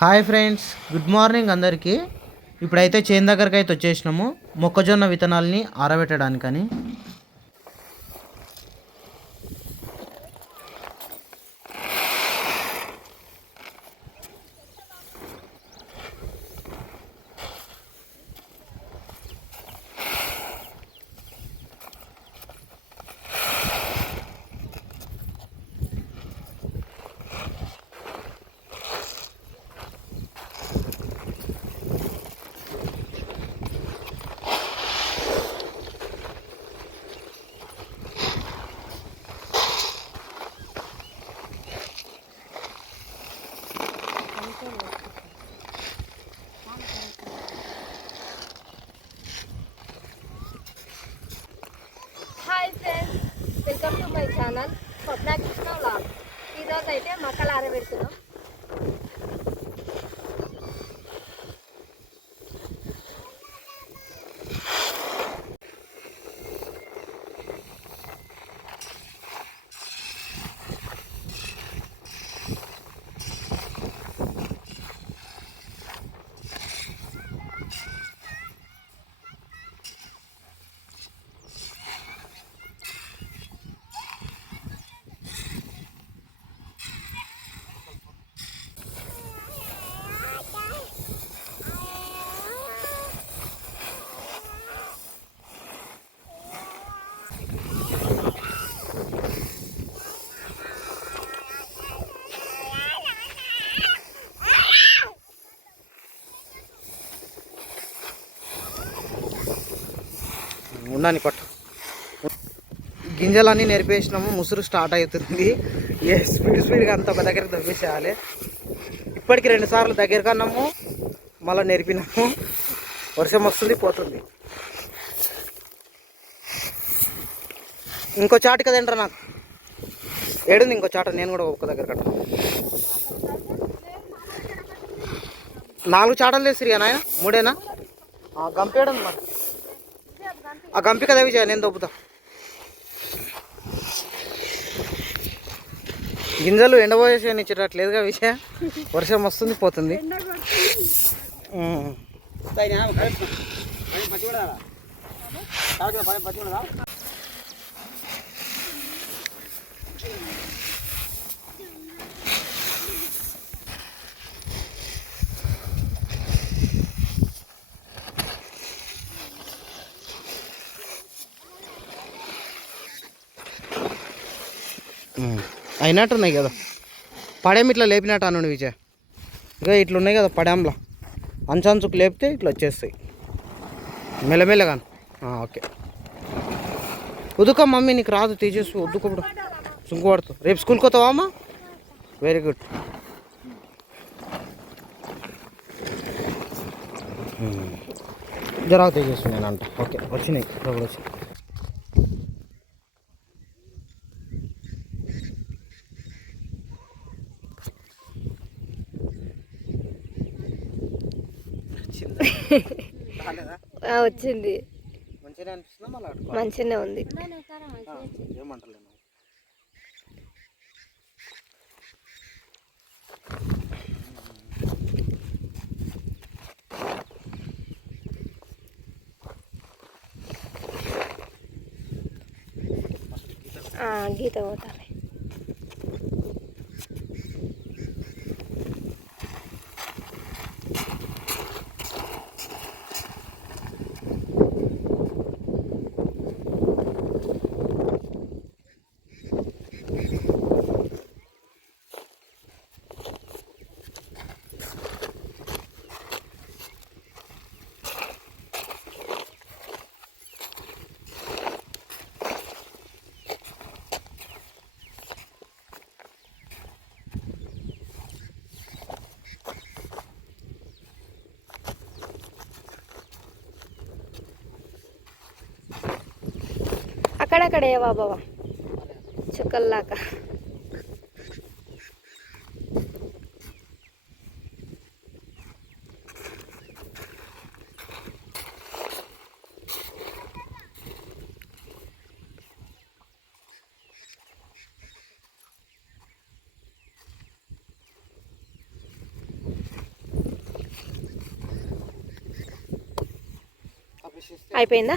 Hi friends good morning అందరికీ. ఇప్పుడైతే చేను దగ్గరికి అయితే వచ్చేసినాము. మొక్కజొన్న విత్తనాలని ఆరబెట్టడానికని. ఉండని పట్టు గింజలన్నీ నేర్పేసినాము ముసురు స్టార్ట్ అవుతుంది. ఏ స్పీడ్ స్పీడ్గా అంత దగ్గరికి దవ్వేసేయాలి ఇప్పటికి రెండు సార్లు దగ్గరికి అన్నాము మళ్ళీ నేర్పినాము. వర్షం వస్తుంది పోతుంది. ఇంకో చాటు కదంటారా నాకు? ఏడుంది ఇంకో చాట నేను కూడా ఒక్క దగ్గర కట్ట నాలుగు చాటలు లేసిరిగా నాయన మూడేనా? గంపేయడం మరి ఆ గంపి కదా విజయ నేను దొబ్బుతా గింజలు ఎండబోయేసి ఇచ్చేటట్లేదుగా విజయ? వర్షం వస్తుంది పోతుంది. పచ్చి అయినట్టున్నాయి కదా. పడేం ఇట్లా లేపినట్టు అను విజయ్. ఇక ఇట్లా ఉన్నాయి కదా పడాంలా. అంచంచుకు లేపితే ఇట్లా వచ్చేస్తాయి. మెల్లమెల్లగా ఓకే. ఉదుక మమ్మీ నీకు రాదు తీసేసి ఉద్దుకోప్పుడు సుంకు పడుతూ. రేపు స్కూల్కి వస్తావా అమ్మా? వెరీ గుడ్ జరా తీసేసి నేను అంట ఓకే వచ్చినాయి. ఇప్పుడు వచ్చినాయి. వచ్చింది. మంచిగానే ఉంది. గీత పోతాలి. అక్కడక్కడ ఏవా బావా. చుక్కల్లాక అయిపోయిందా?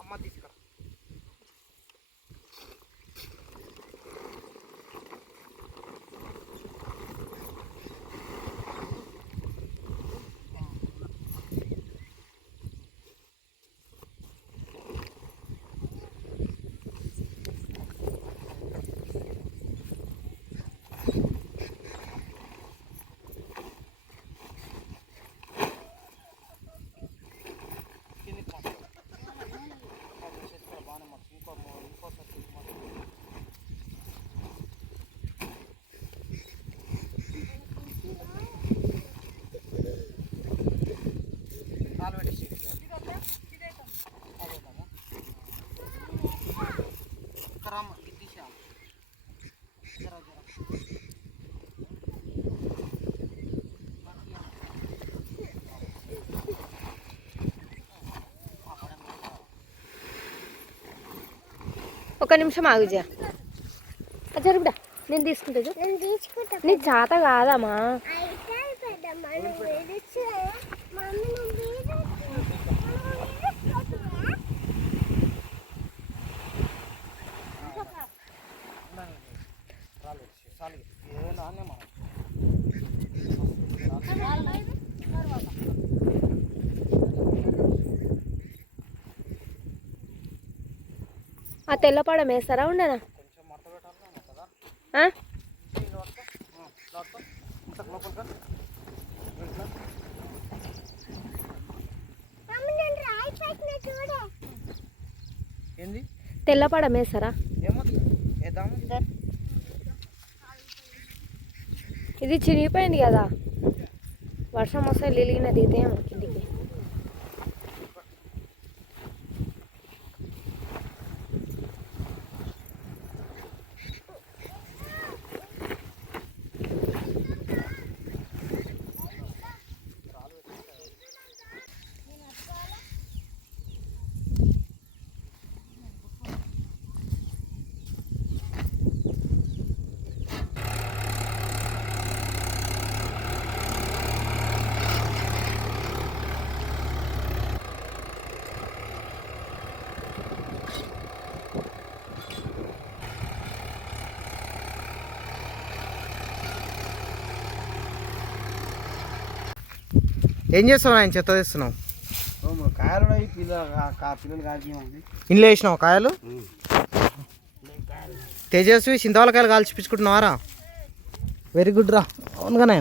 అమ్మ తీసుకురా కాలు పెట్టి ఇది తీసేయాలి జరా జరా ఒక నిమిషం ఆగు జరుగుడా నేను తీసుకుంటా. నీకు చేత కాదమ్మా రాలేదు చాలు ఏదైనా అనే మనం ఆ తెల్లపాడం వేస్తారా ఉండనా? తెల్లపాడం వేస్తారా? ఇది చిరిగిపోయింది కదా. వర్షం వస్తే లిలిగిన దిగుతాయేమో కిందికి ఏం చేస్తావు ఆయన చెత్త తెస్తున్నావు? ఇంట్లో వేసినావు కాయలు? తేజస్వి చింతవలకాయలు కాల్చిపించుకుంటున్నావారా వెరీ గుడ్ రా. అవునుగానే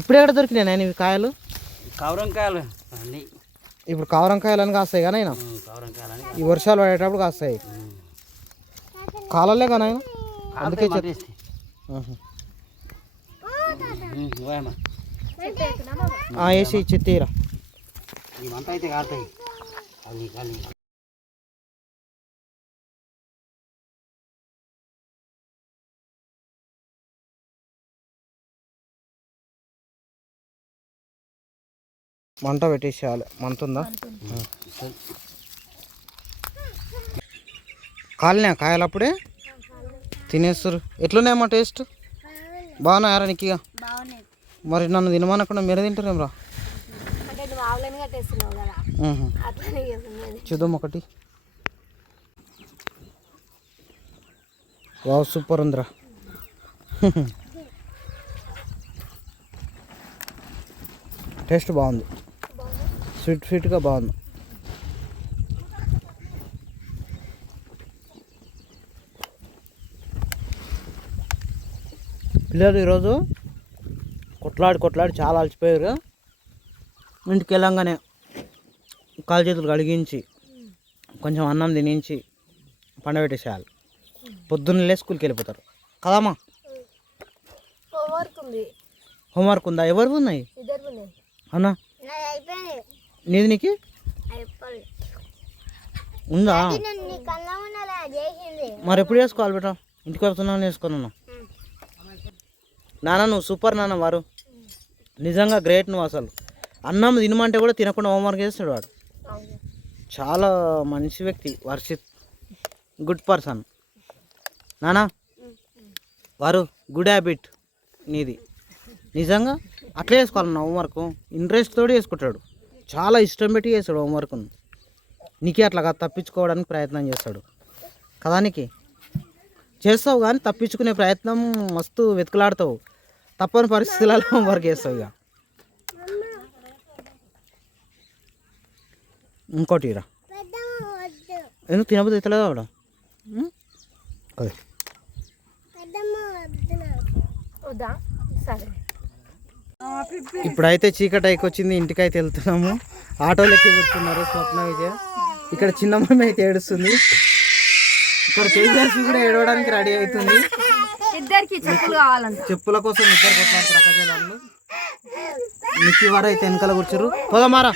ఇప్పుడే ఎక్కడ దొరికినాయి నేను ఇవి కాయలు? కవరంకాయలు ఇప్పుడు కావరంకాయలు అని కాస్తాయి కానీ ఆయన ఈ వర్షాలు పడేటప్పుడు కాస్తాయి. కాలలే కానీ ఆయన అందుకే చెత్త. ఆహా. ఆ, తీరా ఇవంతా అయితే కానీ మంట పెట్టేసేయాలి. మంట ఉందా కాలినా కాయలు అప్పుడే తినేస్తారు ఎట్లున్నాయమ్మా టేస్ట్? బాగున్నాయారా నీకు ఇక మరి నన్ను తినమనకుండా మీరే. అట్లనే చేస్తుంది చూద్దాం ఒకటి. వావ్ సూపర్ ఉందిరా. టేస్ట్ బాగుంది. స్వీట్ స్వీట్గా బాగుంది. పిల్లలు ఈరోజు కొట్లాడి కొట్లాడి చాలా అలసిపోయారు. ఇంటికి వెళ్ళంగానే కాలు చేతులు కడిగించి కొంచెం అన్నం తినించి పండబెట్టేసేయాలి పొద్దున్నలే స్కూల్కి వెళ్ళిపోతారు. కదమ్మా? హోంవర్క్ ఉంది. హోంవర్క్ ఉందా? ఎవరు ఉన్నాయి? అవునా? నాది నీకు? ఉందా? మరి ఎప్పుడు చేసుకోవాలి బేటా ఇంటికి వస్తున్నాను వేసుకున్నాను నాన్న నువ్వు సూపర్ నాన్న వారు. నిజంగా గ్రేట్ నువ్వు అసలు. అన్నం తినమంటే కూడా తినకుండా హోంవర్క్ చేస్తాడు వాడు. చాలా మంచి వ్యక్తి వర్షిత్. గుడ్ పర్సన్ నానా? వారు గుడ్ హ్యాబిట్ నీది. నిజంగా అట్లా చేసుకోవాలన్న హోంవర్క్ ఇంట్రెస్ట్ తోటి చేసుకుంటాడు. చాలా ఇష్టం పెట్టి చేస్తాడు హోంవర్క్ను. నీకే అట్లా తప్పించుకోవడానికి ప్రయత్నం చేస్తాడు. కదానికి చేస్తావు కానీ తప్పించుకునే ప్రయత్నం మస్తు వెతుకులాడతావు. తప్పని పరిస్థితులలో హోంవర్క్ చేస్తావు ఇక. ఇంకోటి రా ఎందుకు తినబుద్ధి అవుతలేదా ఆవిడ? అదే. ఇప్పుడైతే చీకటి అయికొచ్చింది ఇంటికైతే వెళ్తున్నాము. ఆటోలెక్కి కూర్చున్నారు స్వప్న విజయ. ఇక్కడ చిన్న మమ్మీ అయితే ఏడుస్తుంది. ఇక్కడ తేజస్వి కూడా ఏడవడానికి రెడీ అవుతుంది. ఇద్దరికి చెప్పులు కావాలంట. చెప్పుల కోసం ఇద్దరు కొట్లాడుతారు అక్కజలాలు మీకు వారు అయితే వెనకాల కూర్చోరు పోదమారా